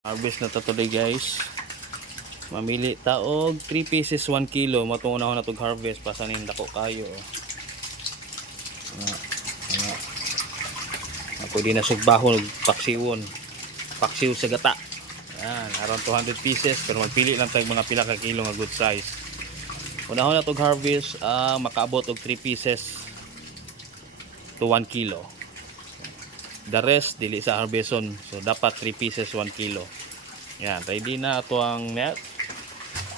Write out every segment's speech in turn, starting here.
Harvest na ta today guys. Mamili ta og 3 pieces 1 kilo. Matungod na tog harvest pasanin dako kayo. Nga. Ako di na sugbahon og paksiwon. Paksiw sa gata. Yan, around 200 pieces pero magpili lang tag mga pila ka kilo nga good size. Unahon na tog harvest makaabot og 3 pieces to 1 kilo. The rest dili sa harveston, so dapat 3 pieces 1 kilo. Yan, ready na ato ang net,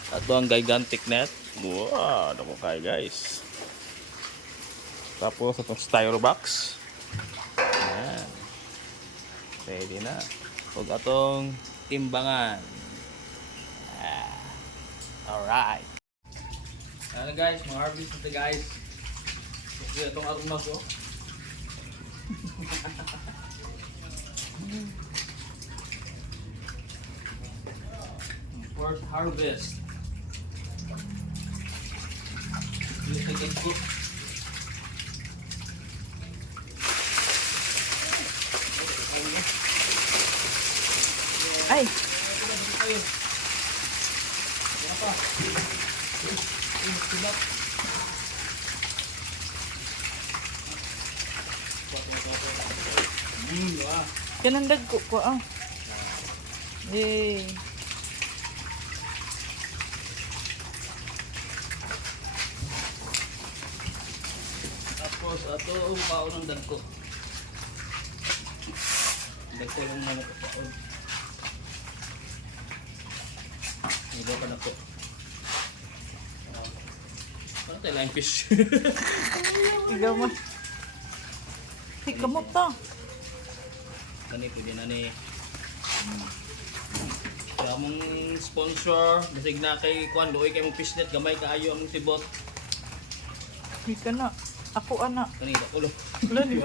ato ang gigantic net. Wow, dako kay guys. Tapos itong styro box. Yan, ready na. Ug atong timbangan. Alright. Ano guys, mga harvest na guys. Okay, itong arumag ko. First harvest. Yung second cook. Ay! Kanandag ko ah. Eh. Tapos ato paon ng dagko. Dagko lang na paon. Iba pa na po. Ano tayo lang fish? Ikaw mo. Ikaw mo to. Kani pwede na ni sa among sponsor basig na kay kuan doy kay mong fishnet gamay kaayo among tibot Ika na. Ako anak. kani ba ulo Lalo.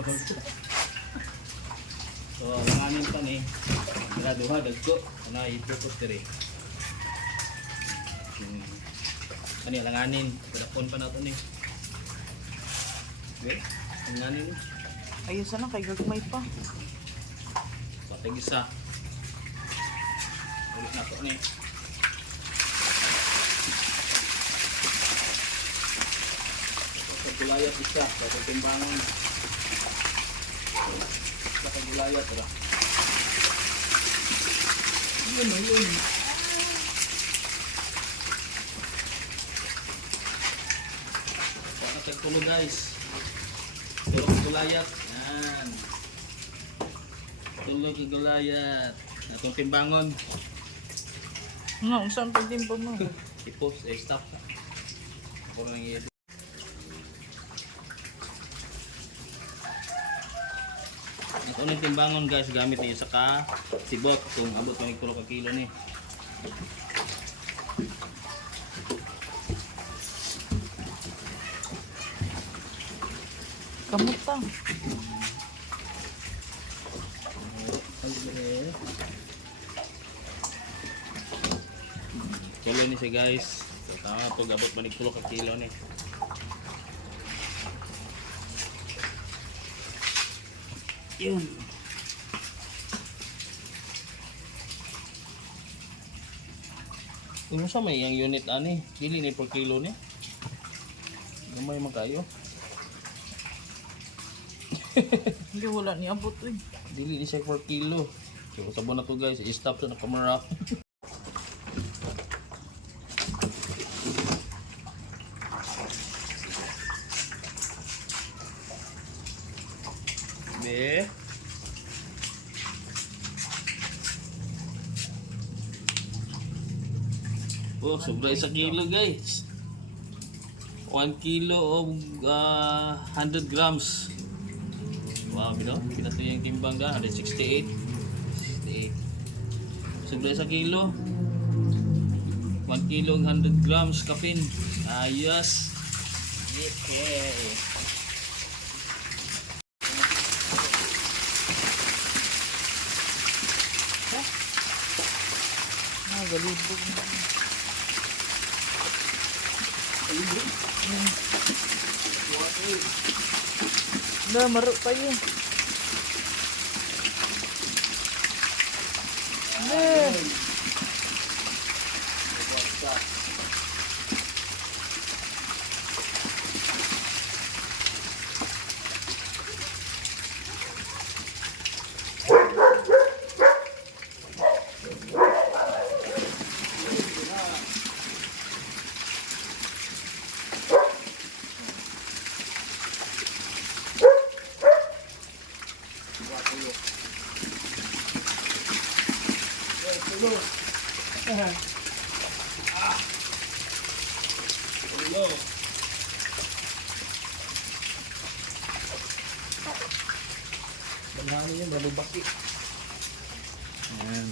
so langanin pa ni graduha dagko ana i-focus dire kani langanin padapon pa nato ni okay langanin Ayos na kay gagmay pa. patay isa ulit na to ni sa gulayat isa sa timbangan sa gulayat ra yun yun sa tagtulo guys tulog gulayat yan tulog gulayat atong timbangon Nga, saan pagtimpa mo? i-post stop puro nang i-edit ito ng timbangon guys gamit niyo sa ka sibot kung abot pa ng 3 kilo ni Kamuta. kilo ni siya guys so, tama pag abot pa ng 3 kilo ni yun kung sa may ang unit ani dili ni per kilo ni gamay man kayo Hindi wala ni abot eh. dili ni siya per kilo so sabon na to guys i-stop sa na camera be oh sobra sa kilo guys 1 kilo of 100 grams wow bino pinato yung timbang da 168 sobra sa kilo 1 kilo 100 grams caffeine ayos okay Galibog na. Maro pa yun. Eh. Banhangin yung balubaki. Ayan.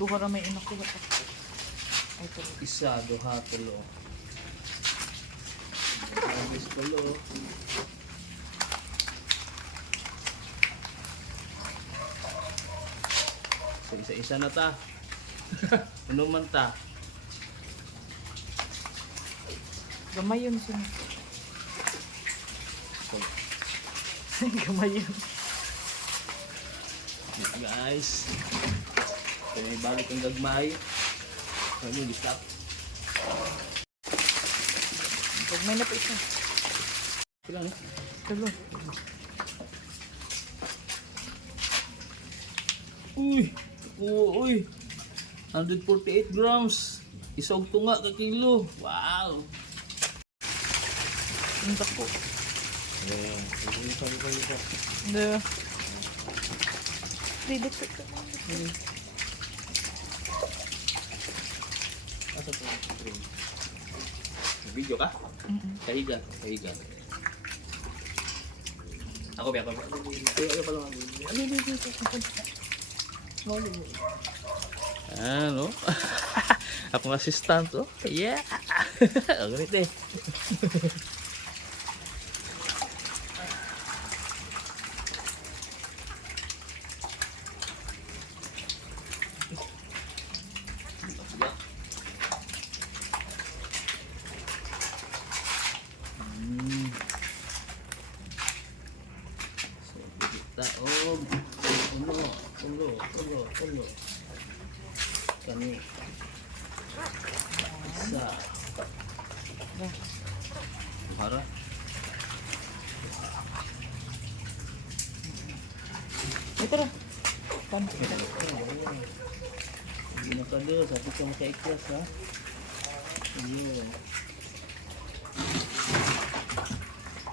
Duha ra may inak ko ba? Ay, tuloy. Isa, duha, tulo. Agis tulo. So, isa-isa na ta. Ano man ta? Gamay yun siya. Gamay yun. Guys. Ito na ibalik ang gagmay. Ano, stop. Gamay na pa isa. Kailan eh? Tuloy. Uy! Oo, uy! 148 grams. Isog tunga ka kilo. Wow! Ang dako. Ayan. Isa. The... Dito. Asa to? Video ka? Kahiga. Ako ba? Ayaw pa lang ako. Ano? Akong assistant oh. Yeah. Ang ganit eh. Taob. Ulo. Kani. Isa. Hara. Ito ra. Pan. Hindi na ka doon. Sabi ko makaiklas ha. Ayun.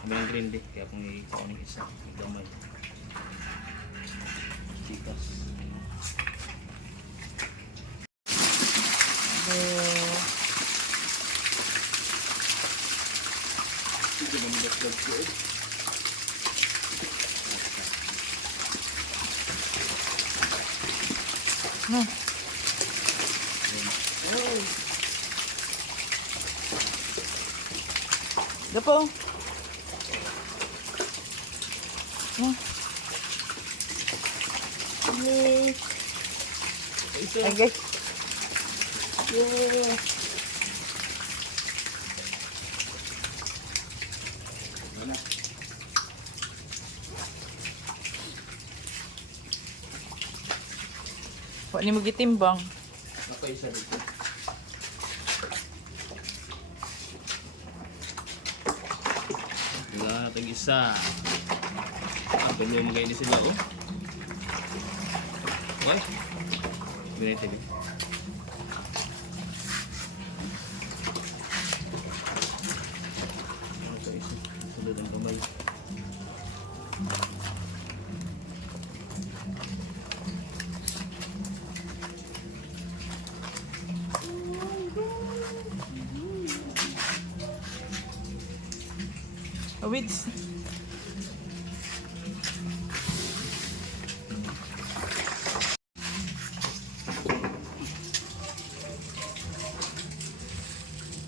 Kami yung green day. Kaya kung ikaw ng isa. May gamay. Tikas. Ito na milag-lag ko eh. No. Dapo. No. Yay! Isa. Ay guys. Yeah! Mana? Wa ni mo gitimbang. Apa isa dito? Wala tag-isa. Tulo mo kayo sila oh. Why? Ganito din. Sunod ang kamay. Awids.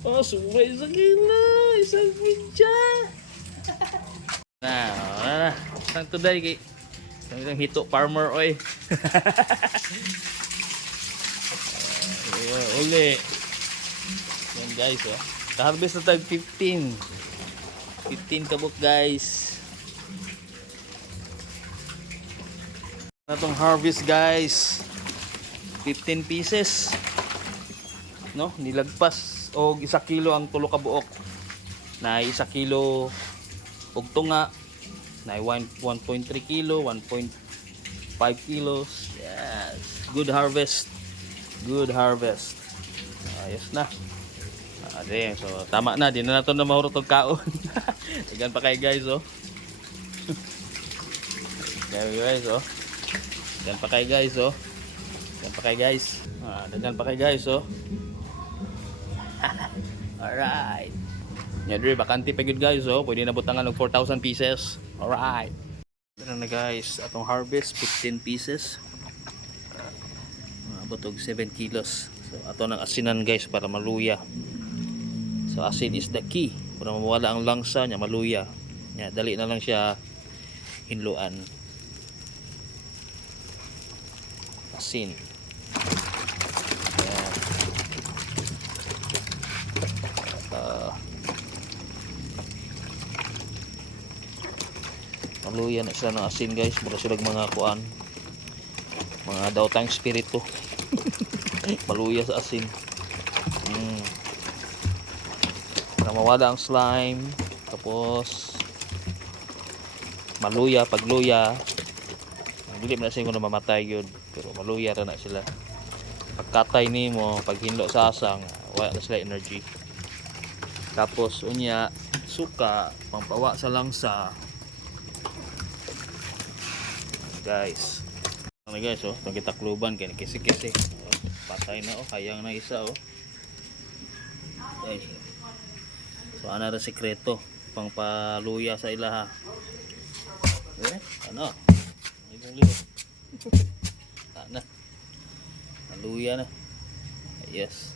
Oh, subay sa gila. Isang pizza. Nah, sang today kay sang hito farmer oy. Uli. Yan guys oh. Ka-harvest na tayo 15 kabuk guys. Na atong harvest guys. 15 pieces. No, nilagpas og 1 kilo ang tulo ka buok. Na 1 kilo og tunga. Na 1.3 kilo, 1.5 kilos. Yes. Good harvest. Good harvest. Ayos na. So tama na, di na nato na mahurot og kaon. Igan pa kay guys oh. Guys oh. Igan pa kay guys oh. Igan pa kay guys. Dagan pa kay guys oh. Alright. Nya dre bakante pa gyud guys oh. Pwede na butangan og 4,000 pieces. Alright. Ito na guys, atong harvest 15 pieces. Abot og 7 kilos. So ato nang asinan guys para maluya. So asin is the key para mawala ang langsa niya, maluya. Nya dali na lang siya hinluan. Asin. Ayan. Maluya na sila ng asin guys. Mura sila mga kuan. Mga daw tayong spirito. Maluya sa asin. Para mawala ang slime. Tapos maluya, pagluya. Dili man na sila kung mamatay yun. Pero maluya ra na sila. Pagkatay nimo, paghinlo sa asang, wala na sila energy. Tapos unya suka, pampawa sa langsa. Guys. Ano guys oh, itong kitakluban kaya kisi-kisi. Patay na oh, kayang na isa oh. Guys. So ana ra sekreto pang paluya sa ilaha. Ano? Ibang liho. Ana. Naluya na. Yes.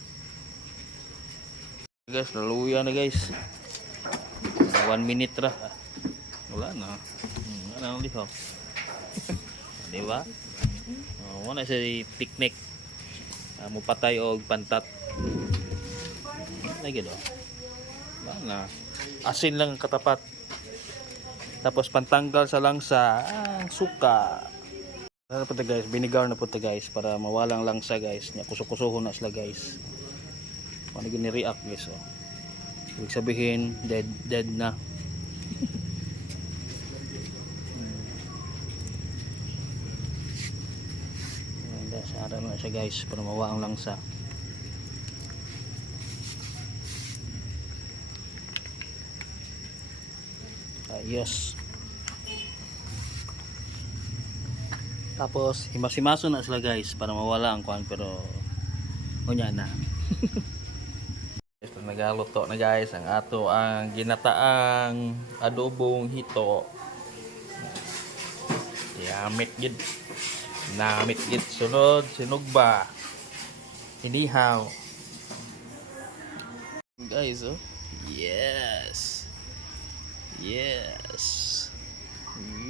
Guys, naluya na guys. 1 minute ra. Wala na. Ano ang liho? Di ba? Wala sa picnic. Mupatay og pantat. Lagi do. Na asin lang ang katapat. Tapos pantanggal sa langsa ang suka. Ano po guys, vinegar na po guys para mawalang langsa guys. Nya kusog-kusohon na sila guys. Paano gini-react guys oh. Ibig sabihin dead na. Sara na siya guys para mawa ang langsa. Yes. Tapos himas-himaso na sila guys para mawala ang kuan pero unya na. Ito nagaluto na guys ang ato ang ginataang adobong hito. Yamit gid. Namit gid sunod sinugba. Inihaw. Guys oh. Yes. Yes.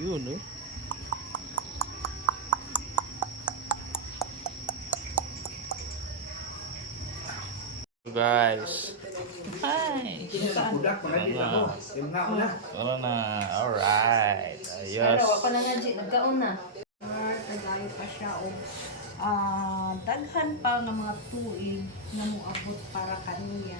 Yun oh. Guys. Hi. Ano na. Alright. Ayos. Pero ako na nga, nagkaon na. Kagayo pa siya o daghan pa ng mga tuig na muabot para kaniya.